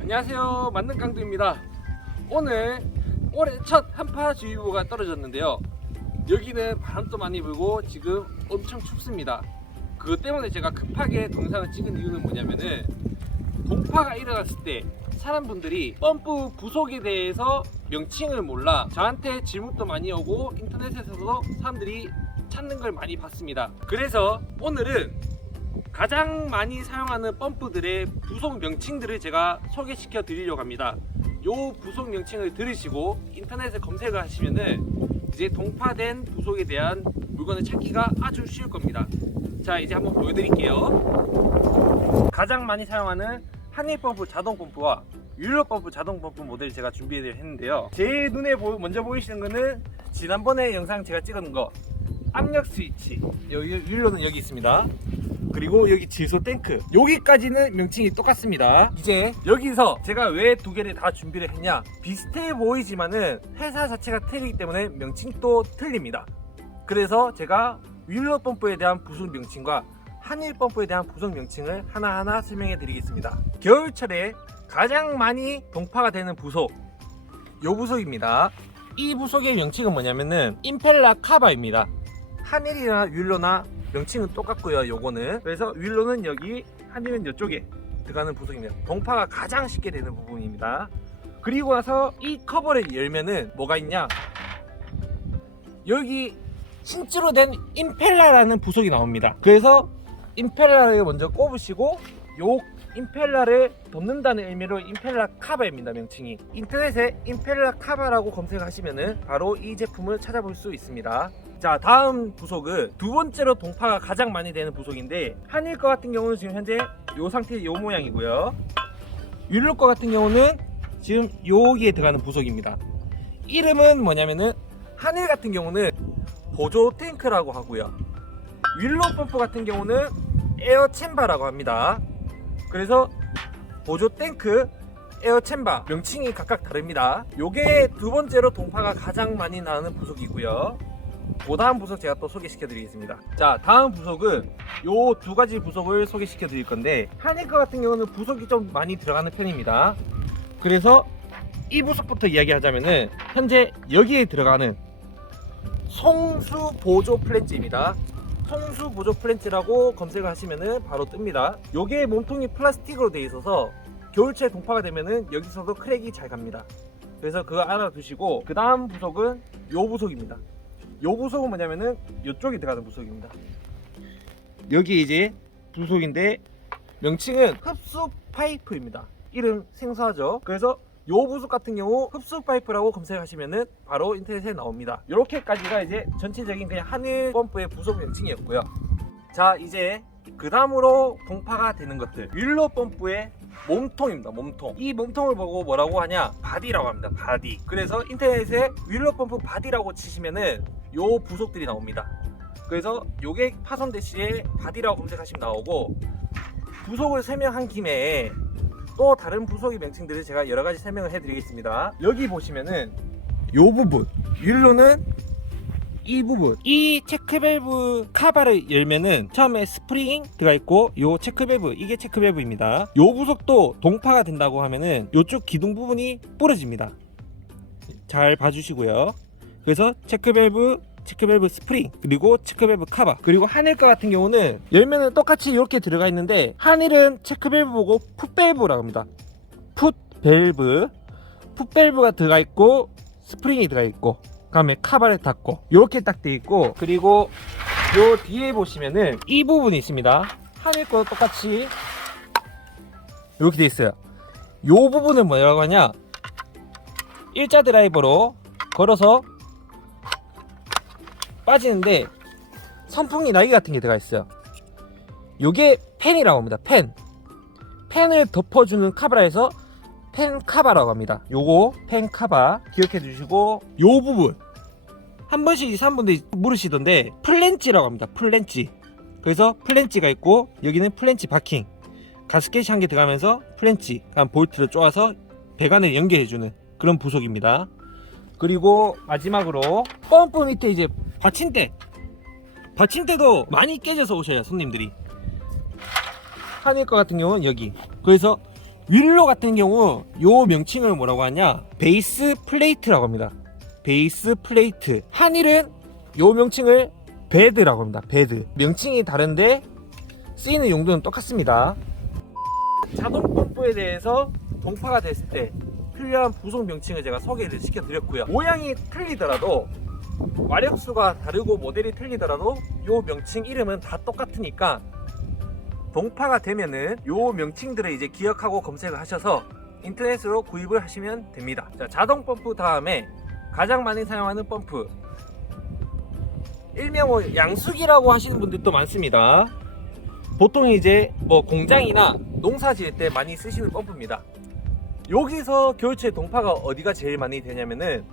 안녕하세요, 만능깡두입니다. 오늘 올해 첫 한파주의보가 떨어졌는데요. 여기는 바람도 많이 불고 지금 엄청 춥습니다. 그것 때문에 제가 급하게 동영상을 찍은 이유는 뭐냐면은, 동파가 일어났을 때 사람분들이 펌프 부속에 대해서 명칭을 몰라 저한테 질문도 많이 오고 인터넷에서도 사람들이 찾는 걸 많이 봤습니다. 그래서 오늘은 가장 많이 사용하는 펌프들의 부속 명칭들을 제가 소개시켜 드리려고 합니다. 요 부속 명칭을 들으시고 인터넷에 검색을 하시면은 이제 동파된 부속에 대한 물건을 찾기가 아주 쉬울 겁니다. 자, 이제 한번 보여드릴게요. 가장 많이 사용하는 한일 펌프 자동 펌프와 윌로 펌프 자동 펌프 모델을 제가 준비를 했는데요. 제 눈에 먼저 보이시는 거는 지난번에 영상 제가 찍은 거 압력 스위치, 여기 윌로는 여기 있습니다. 그리고 여기 질소 탱크, 여기까지는 명칭이 똑같습니다. 이제 여기서 제가 왜 두 개를 다 준비를 했냐, 비슷해 보이지만은 회사 자체가 틀리기 때문에 명칭도 틀립니다. 그래서 제가 윌로 펌프에 대한 부속 명칭과 한일 펌프에 대한 부속 명칭을 하나하나 설명해 드리겠습니다. 겨울철에 가장 많이 동파가 되는 부속, 요 부속입니다. 이 부속의 명칭은 뭐냐면은 임펠라 카바입니다. 한일이나 윌로나 명칭은 똑같고요. 요거는 그래서 윌로는 여기, 한일은 이쪽에 들어가는 부속입니다. 동파가 가장 쉽게 되는 부분입니다. 그리고 나서 이 커버를 열면은 뭐가 있냐, 여기 신주로 된 임펠라라는 부속이 나옵니다. 그래서 임펠라를 먼저 꼽으시고, 요 임펠라를 덮는다는 의미로 임펠라 카바입니다. 명칭이. 인터넷에 임펠라 카바라고 검색하시면은 바로 이 제품을 찾아볼 수 있습니다. 자, 다음 부속은 두 번째로 동파가 가장 많이 되는 부속인데, 한일 거 같은 경우는 지금 현재 요 상태, 요 모양이고요. 윌로 거 같은 경우는 지금 여기에 들어가는 부속입니다. 이름은 뭐냐면은, 한일 같은 경우는 보조 탱크라고 하고요, 윌로 펌프 같은 경우는 에어 챔버라고 합니다. 그래서 보조 탱크, 에어 챔버 명칭이 각각 다릅니다. 요게 두 번째로 동파가 가장 많이 나는 부속이고요. 그 다음 부속 제가 또 소개시켜 드리겠습니다. 자, 다음 부속은 요 두 가지 부속을 소개시켜 드릴 건데, 한일 거 같은 경우는 부속이 좀 많이 들어가는 편입니다. 그래서 이 부속부터 이야기하자면은, 현재 여기에 들어가는 송수 보조 플랜지입니다. 송수 보조 플랜지라고 검색을 하시면은 바로 뜹니다. 요게 몸통이 플라스틱으로 되어 있어서 겨울철에 동파가 되면은 여기서도 크랙이 잘 갑니다. 그래서 그거 알아두시고, 그 다음 부속은 요 부속입니다. 요 부속은 뭐냐면은 요쪽에 들어가는 부속입니다. 여기 이제 부속인데 명칭은 흡수 파이프입니다. 이름 생소하죠? 그래서 요 부속 같은 경우 흡수 파이프라고 검색하시면은 바로 인터넷에 나옵니다. 이렇게까지가 이제 전체적인 그냥 한일 펌프의 부속 명칭이었고요. 자, 이제 그 다음으로 동파가 되는 것들, 윌로 펌프의 몸통입니다. 몸통. 이 몸통을 보고 뭐라고 하냐, 바디라고 합니다. 바디. 그래서 인터넷에 윌로 펌프 바디라고 치시면은 요 부속들이 나옵니다. 그래서 요게 파손 대시에 바디라고 검색하시면 나오고, 부속을 설명한 김에 또 다른 부속의 명칭들을 제가 여러가지 설명을 해드리겠습니다. 여기 보시면은 요 부분, 윌로는 이 부분, 이 체크밸브 카바를 열면은 처음에 스프링 들어가 있고, 요 체크밸브, 이게 체크밸브입니다. 요 부속도 동파가 된다고 하면은 요쪽 기둥 부분이 부러집니다. 잘 봐주시고요. 그래서 체크밸브 스프링, 그리고 체크밸브 카바, 그리고 한일 거 같은 경우는 열면은 똑같이 이렇게 들어가 있는데, 한일은 체크밸브 보고 풋밸브라고 합니다. 풋밸브가 들어가 있고, 스프링이 들어가 있고, 그 다음에 카바를 닫고, 이렇게 딱 되어 있고, 그리고 요 뒤에 보시면은 이 부분이 있습니다. 한일 거 똑같이 이렇게 되어 있어요. 요 부분은 뭐라고 하냐, 일자 드라이버로 걸어서 빠지는데 선풍기 날개 같은 게 들어가 있어요. 요게 팬이라고 합니다. 팬을 덮어주는 카바라에서 팬 카바라고 합니다. 요거 팬 카바 기억해 주시고, 요 부분 한 번씩 이사분들이 물으시던데 플랜지라고 합니다. 플랜지. 그래서 플랜지가 있고, 여기는 플랜지 바킹, 가스켓이 한 개 들어가면서 플랜지, 그다음 볼트를 쪼아서 배관을 연결해주는 그런 부속입니다. 그리고 마지막으로 펌프 밑에 이제 받침대도 많이 깨져서 오셔요, 손님들이. 한일 거 같은 경우는 여기. 그래서 윌로 같은 경우 요 명칭을 뭐라고 하냐, 베이스 플레이트라고 합니다. 베이스 플레이트. 한일은 요 명칭을 베드라고 합니다. 베드. 명칭이 다른데 쓰이는 용도는 똑같습니다. 자동 펌프에 대해서 동파가 됐을 때 필요한 부속 명칭을 제가 소개를 시켜드렸고요. 모양이 틀리더라도, 와력수가 다르고 모델이 틀리더라도 요 명칭 이름은 다 똑같으니까 동파가 되면은 요 명칭들을 이제 기억하고 검색을 하셔서 인터넷으로 구입을 하시면 됩니다. 자, 자동 펌프 다음에 가장 많이 사용하는 펌프, 일명 양수기라고 하시는 분들도 많습니다. 보통 이제 뭐 공장이나 농사 지을 때 많이 쓰시는 펌프입니다. 여기서 겨울철에 동파가 어디가 제일 많이 되냐면은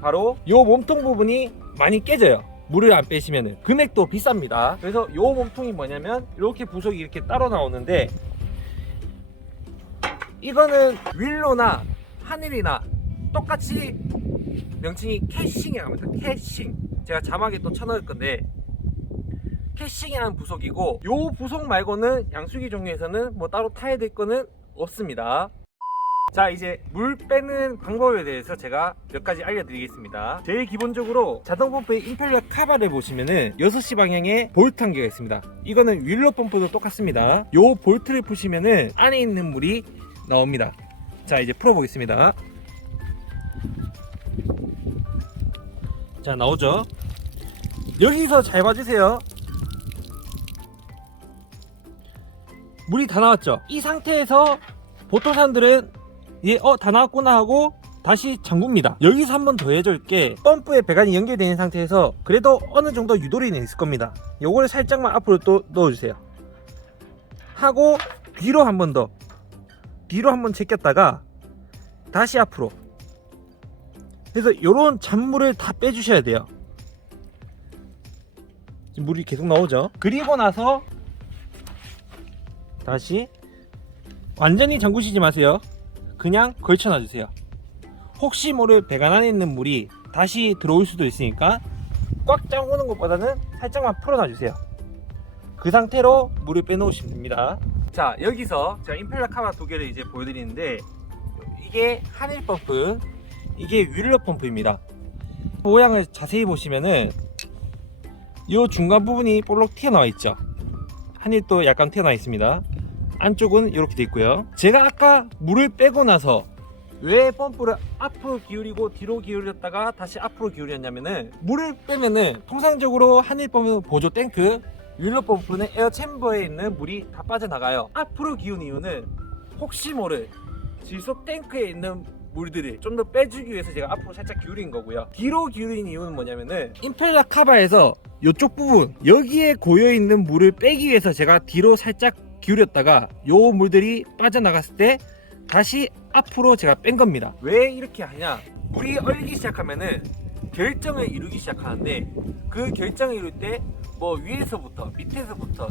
바로 요 몸통 부분이 많이 깨져요. 물을 안 빼시면은. 금액도 비쌉니다. 그래서 요 몸통이 뭐냐면 이렇게 부속이 이렇게 따로 나오는데, 이거는 윌로나 하늘이나 똑같이 명칭이 캐싱이라고 합니다. 캐싱. 제가 자막에 또 쳐넣을 건데, 캐싱이라는 부속이고, 요 부속 말고는 양수기 종류에서는 뭐 따로 타야 될 거는 없습니다. 자, 이제 물 빼는 방법에 대해서 제가 몇 가지 알려드리겠습니다. 제일 기본적으로 자동 펌프의 임펠러 카바를 보시면은 6시 방향에 볼트 한 개가 있습니다. 이거는 윌로 펌프도 똑같습니다. 요 볼트를 푸시면은 안에 있는 물이 나옵니다. 자, 이제 풀어보겠습니다. 자, 나오죠? 여기서 잘 봐주세요. 물이 다 나왔죠? 이 상태에서 보통 사람들은 다 나왔구나 하고 다시 잠굽니다. 여기서 한 번 더 해줄 게, 펌프에 배관이 연결되어 있는 상태에서 그래도 어느 정도 유도리는 있을 겁니다. 요거를 살짝만 앞으로 또 넣어주세요. 하고 뒤로 한 번 더, 뒤로 한 번 제꼈다가 다시 앞으로. 그래서 요런 잔물을 다 빼주셔야 돼요. 지금 물이 계속 나오죠? 그리고 나서 다시 완전히 잠그시지 마세요. 그냥 걸쳐놔 주세요. 혹시 모를 배관 안에 있는 물이 다시 들어올 수도 있으니까 꽉 잠그는 것보다는 살짝만 풀어놔 주세요. 그 상태로 물을 빼놓으시면 됩니다. 자, 여기서 제가 임펠러 카바 두 개를 이제 보여드리는데, 이게 한일 펌프, 이게 윌러 펌프입니다. 모양을 자세히 보시면은 이 중간 부분이 볼록 튀어나와 있죠. 한일도 약간 튀어나와 있습니다. 안쪽은 이렇게 돼 있고요. 제가 아까 물을 빼고 나서 왜 펌프를 앞으로 기울이고 뒤로 기울였다가 다시 앞으로 기울였냐면은, 물을 빼면은 통상적으로 한일 펌프 보조 탱크, 윌러 펌프는 에어 챔버에 있는 물이 다 빠져나가요. 앞으로 기운 이유는 혹시 모를 질소 탱크에 있는 물들을 좀 더 빼주기 위해서 제가 앞으로 살짝 기울인 거고요. 뒤로 기울인 이유는 뭐냐면은, 임펠러 카바에서 이쪽 부분, 여기에 고여있는 물을 빼기 위해서 제가 뒤로 살짝 기울였다가 요 물들이 빠져나갔을 때 다시 앞으로 제가 뺀 겁니다. 왜 이렇게 하냐, 물이 얼기 시작하면은 결정을 이루기 시작하는데, 그 결정을 이룰 때 뭐 위에서부터 밑에서부터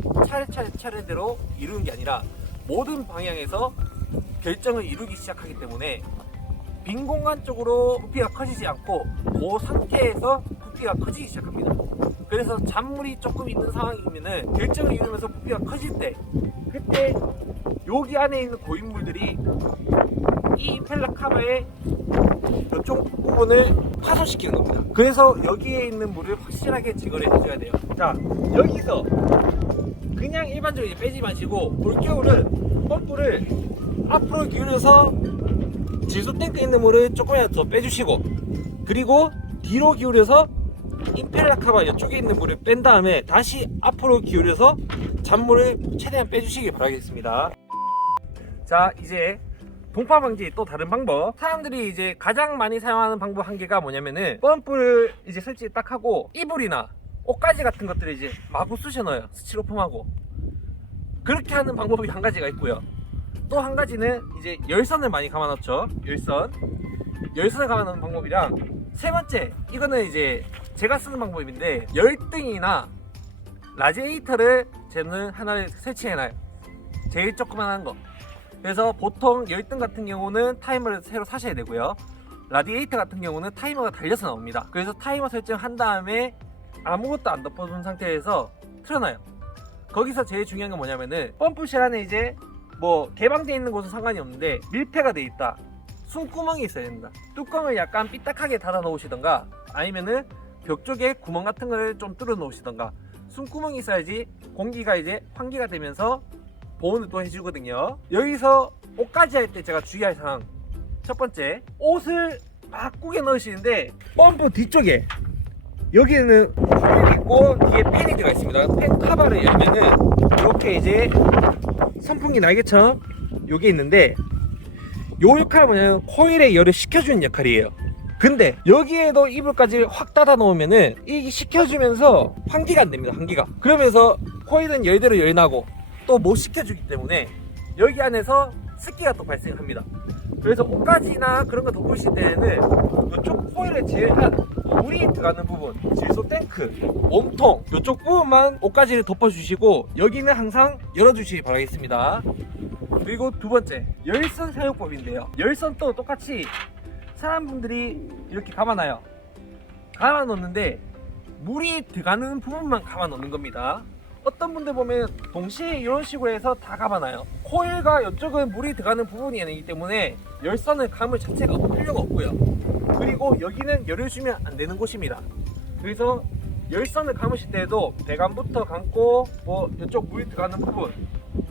차례대로 이루는 게 아니라 모든 방향에서 결정을 이루기 시작하기 때문에 빈 공간 쪽으로 부피가 커지지 않고 그 상태에서 부피가 커지기 시작합니다. 그래서 잔물이 조금 있는 상황이면은 결정을 이루면서 부피가 커질 때, 그때 여기 안에 있는 고인물들이 이 임펠러 카바의 이쪽 부분을 파손시키는 겁니다. 그래서 여기에 있는 물을 확실하게 제거를 해줘야 돼요. 자, 여기서 그냥 일반적으로 이제 빼지 마시고, 올겨울은 펌프를 앞으로 기울여서 질소 탱크에 있는 물을 조금이라도 더 빼주시고, 그리고 뒤로 기울여서 임펠러 카바 이쪽에 있는 물을 뺀 다음에 다시 앞으로 기울여서 잔물을 최대한 빼주시기 바라겠습니다. 자, 이제 동파 방지 또 다른 방법, 사람들이 이제 가장 많이 사용하는 방법 한 개가 뭐냐면은, 펌프를 이제 설치 딱 하고 이불이나 옷가지 같은 것들을 이제 마구 쑤셔 넣어요. 스티로폼하고. 그렇게 하는 방법이 한 가지가 있고요. 또 한 가지는 이제 열선을 많이 감아 넣죠. 열선을 감아 넣는 방법이랑, 세 번째, 이거는 이제 제가 쓰는 방법인데, 열등이나 라디에이터를 저는 하나를 설치해놔요. 제일 조그만한 거. 그래서 보통 열등 같은 경우는 타이머를 새로 사셔야 되고요. 라디에이터 같은 경우는 타이머가 달려서 나옵니다. 그래서 타이머 설정한 다음에 아무것도 안 덮어둔 상태에서 틀어놔요. 거기서 제일 중요한 건 뭐냐면은, 펌프실 안에 이제 뭐 개방되어 있는 곳은 상관이 없는데 밀폐가 돼 있다, 숨구멍이 있어야 됩니다. 뚜껑을 약간 삐딱하게 닫아 놓으시던가 아니면은 벽 쪽에 구멍 같은 거를 좀 뚫어 놓으시던가, 숨구멍이 있어야지 공기가 이제 환기가 되면서 보온을 또 해주거든요. 여기서 옷까지 할 때 제가 주의할 사항, 첫 번째, 옷을 막 꾸겨 넣으시는데 펌프 뒤쪽에 여기에는 코일이 있고 뒤에 팬이 들어가 있습니다. 팬 카바를 열면은 이렇게 이제 선풍기 날개처럼 요게 있는데, 요 역할은 뭐냐면 코일의 열을 식혀주는 역할이에요. 근데 여기에도 이불까지 확 닫아 놓으면은 이게 식혀주면서 환기가 안 됩니다. 환기가. 그러면서 코일은 열대로 열이 나고 또 못 식혀주기 때문에 여기 안에서 습기가 또 발생합니다. 그래서 옷가지나 그런 거 덮으실 때는 이쪽 코일의 제일 한 물이 들어가는 부분, 질소 탱크, 몸통 이쪽 부분만 옷가지를 덮어주시고 여기는 항상 열어주시기 바라겠습니다. 그리고 두 번째, 열선 사용법인데요. 열선도 똑같이 사람분들이 이렇게 감아놔요. 감아 놓는데 물이 들어가는 부분만 감아 놓는 겁니다. 어떤 분들 보면 동시에 이런 식으로 해서 다 감아놔요. 코일과 이쪽은 물이 들어가는 부분이 아니기 때문에 열선을 감을 자체가 필요가 없고요. 그리고 여기는 열을 주면 안 되는 곳입니다. 그래서 열선을 감으실 때도 배관부터 감고 뭐 이쪽 물이 들어가는 부분,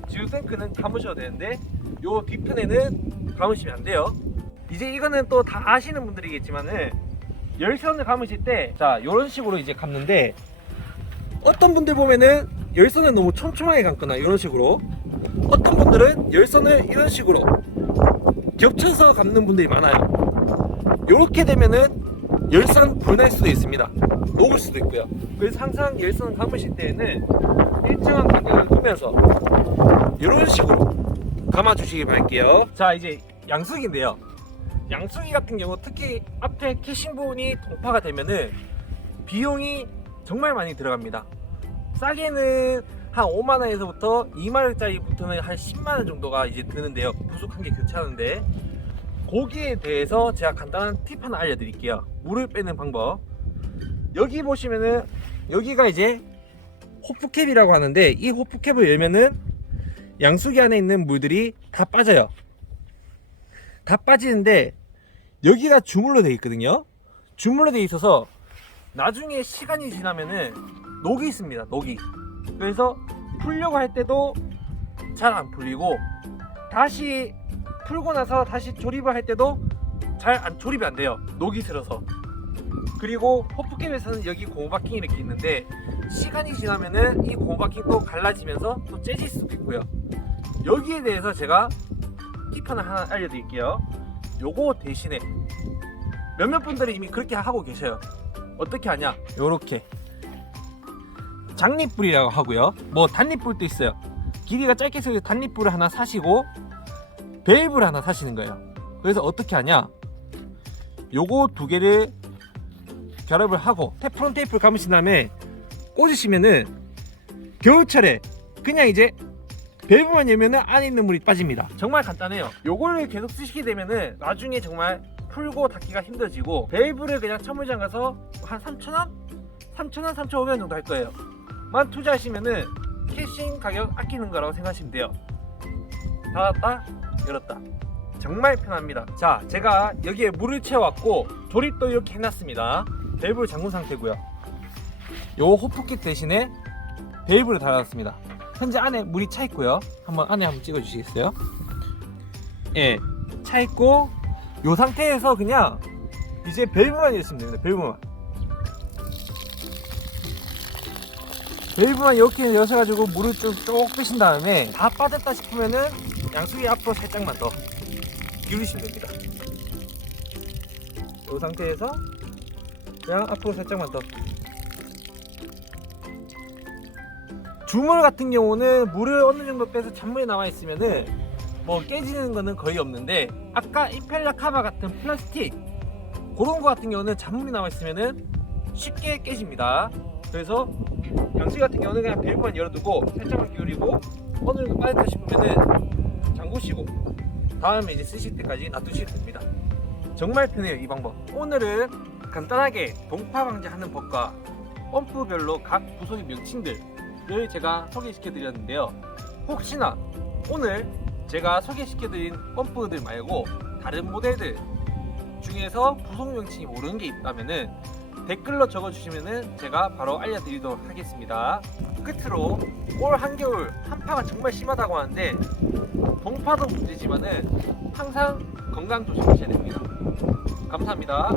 지우 탱크는 감으셔도 되는데 요 뒤편에는 감으시면 안 돼요. 이제 이거는 또 다 아시는 분들이겠지만은 열선을 감으실 때 자 이런 식으로 이제 감는데, 어떤 분들 보면은 열선을 너무 촘촘하게 감거나 이런 식으로, 어떤 분들은 열선을 이런 식으로 겹쳐서 감는 분들이 많아요. 이렇게 되면은 열선 불날 수도 있습니다. 녹을 수도 있고요. 그래서 항상 열선 감으실 때에는 일정한 간격을 두면서 이런 식으로 감아 주시기 바랄게요. 자, 이제 양수기인데요. 양수기 같은 경우 특히 앞에 캐싱 부분이 동파가 되면은 비용이 정말 많이 들어갑니다. 싸게는 한 5만원에서부터 2만원짜리부터는 한 10만원 정도가 이제 드는데요. 부속 한 개 교체하는데, 거기에 대해서 제가 간단한 팁 하나 알려드릴게요. 물을 빼는 방법. 여기 보시면은 여기가 이제 호프캡이라고 하는데, 이 호프캡을 열면은 양수기 안에 있는 물들이 다 빠져요. 다 빠지는데 여기가 주물로 되어 있거든요. 주물로 되어 있어서 나중에 시간이 지나면은 녹이 있습니다. 녹이. 그래서 풀려고 할 때도 잘 안 풀리고, 다시 풀고 나서 다시 조립을 할 때도 잘 안 조립이 안 돼요. 녹이 들어서. 그리고 호프캡에서는 여기 고무바킹 이렇게 있는데 시간이 지나면은 이 고무바킹도 갈라지면서 또 째질 수도 있고요. 여기에 대해서 제가 팁 하나 알려드릴게요. 요거 대신에 몇몇 분들이 이미 그렇게 하고 계셔요. 어떻게 하냐, 요렇게 장립불이라고 하고요, 뭐 단립불도 있어요. 길이가 짧게 해서 단립불을 하나 사시고 밸브를 하나 사시는 거예요. 그래서 어떻게 하냐, 요거 두 개를 결합을 하고 테프론 테이프를 감으신 다음에 꽂으시면은 겨울철에 그냥 이제 밸브만 열면은 안에 있는 물이 빠집니다. 정말 간단해요. 요거를 계속 쓰시게 되면은 나중에 정말 풀고 닫기가 힘들어지고, 밸브를 그냥 천물장 가서 한 3,000원? 3,000원, 3,500원 정도 할 거예요. 만 투자하시면은 캐싱 가격 아끼는 거라고 생각하시면 돼요. 닫았다, 열었다. 정말 편합니다. 자, 제가 여기에 물을 채워왔고 조립도 이렇게 해놨습니다. 밸브를 잠근 상태고요. 요 호프킷 대신에 밸브를 달았습니다. 현재 안에 물이 차 있고요. 안에 한번 찍어 주시겠어요? 예, 차 있고 요 상태에서 그냥 이제 밸브만 열시면 됩니다. 밸브만 이렇게 여셔가지고 물을 좀 쭉 빼신 다음에 다 빠졌다 싶으면은 양수기 앞으로 살짝만 더 기울이시면 됩니다. 이 상태에서 그냥 앞으로 살짝만 더. 주물 같은 경우는 물을 어느 정도 빼서 찬물이 남아 있으면은 뭐 깨지는 거는 거의 없는데, 아까 임펠러 카바 같은 플라스틱 그런 거 같은 경우는 잔물이 남아 있으면은 쉽게 깨집니다. 그래서 양수기 같은 경우는 그냥 밸브만 열어두고 살짝만 기울이고 어느 정도 빠졌다 싶으면은 잠그시고 다음에 이제 쓰실 때까지 놔두시면 됩니다. 정말 편해요, 이 방법. 오늘은 간단하게 동파 방지하는 법과 펌프별로 각 부속의 명칭들을 제가 소개시켜 드렸는데요. 혹시나 오늘 제가 소개시켜드린 펌프들 말고 다른 모델들 중에서 부속 명칭이 모르는 게 있다면은 댓글로 적어주시면은 제가 바로 알려드리도록 하겠습니다. 끝으로 올 한겨울 한파가 정말 심하다고 하는데 동파도 문제지만은 항상 건강 조심하셔야 됩니다. 감사합니다.